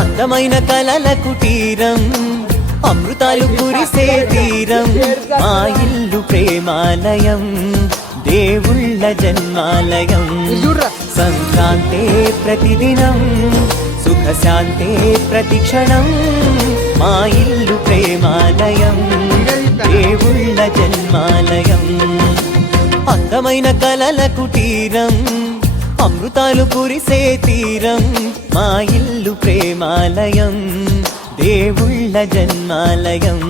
అందమైన కలల కుటీరం, అమృతాలు కురిసే తీరం, మా ఇల్లు ప్రేమాలయం, దేవుళ్ళ జన్మాలయం. సంక్రాంతే ప్రతిదినం, సుఖశాంతే ప్రతిక్షణం, మా ఇల్లు ప్రేమాలయం, దేవుళ్ళ జన్మాలయం. అందమైన కలల కుటీరం, అమృతాలు కురిసే తీరం, మా ఇల్లు ప్రేమాలయం, దేవుళ్ళ జన్మాలయం.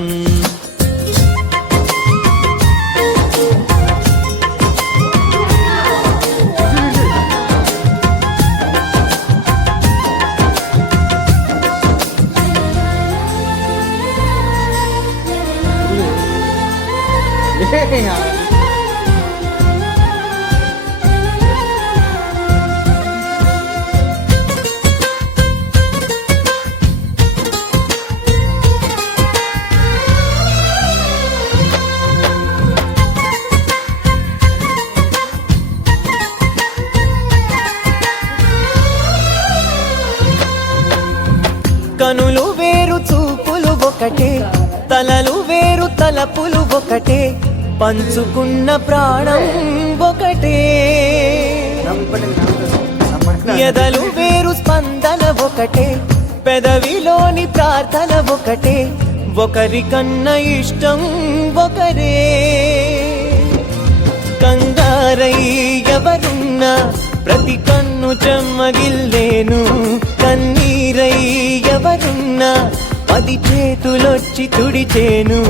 కనులు వేరు చూపులు ఒకటే, తలలు వేరు తలపులు ఒకటే, పంచుకున్న ప్రాణం ఒకటే. ఎదలు వేరు స్పందన ఒకటే, పెదవిలోని ప్రార్థన ఒకటే, ఒకరికన్నా ఇష్టం ఒకరే. కంగారై ఎవరున్నా ప్రతి కన్ను చెమ్మగిల్లేను, కన్నీరై ఎవరున్నా 10 చేతులొచ్చి తుడిచేను.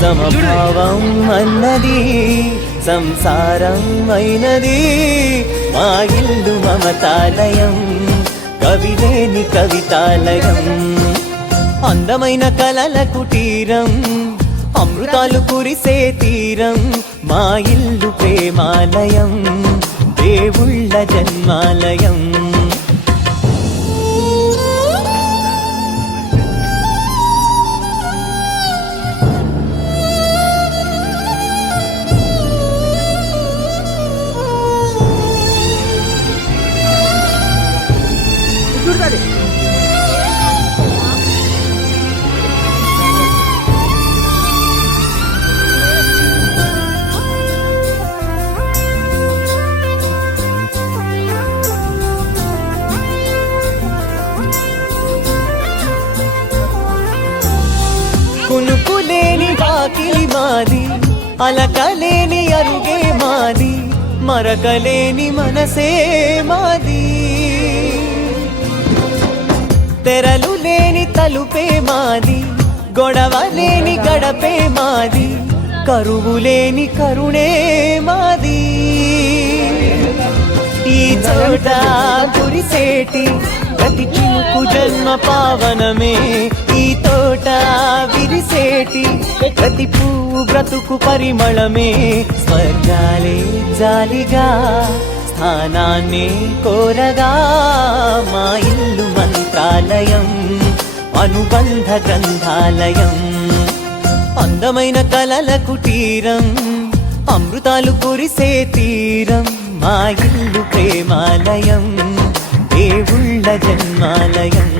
సమభావం అన్నది సంసారం అయినది, మా ఇల్లు మమతాలయం, కవిలేని కవితాలయం. అందమైన కలల కుటీరం, అమృతాలు కురిసే తీరం, మా ఇల్లు ప్రేమాలయం, దేవుళ్ళ జన్మాలయం. కునుకులేని వాకిలి మాది, అలకలేని అరుగే మాది, మరకలేని మనసే మాది. తెరలు లేని తలుపే మాది, గొడవ లేని గడపే మాది, కరువు లేని కరుణే మాది. ఈ చోట కురిసేటి ప్రతి చినుకు జన్మ పావనమే, ఈ తోట విరిసేటి ప్రతి పువ్వు బ్రతుకు పరిమళమే. స్వర్గాలే జాలిగా స్థానాన్ని కోరగా, మా ఇల్లు మంత్రాలయం, అనుబంధ గ్రంథాలయం. అందమైన కలల కుటీరం, అమృతాలు కురిసే తీరం, మా ఇల్లు ప్రేమాలయం, దేవుళ్ళ జన్మాలయం.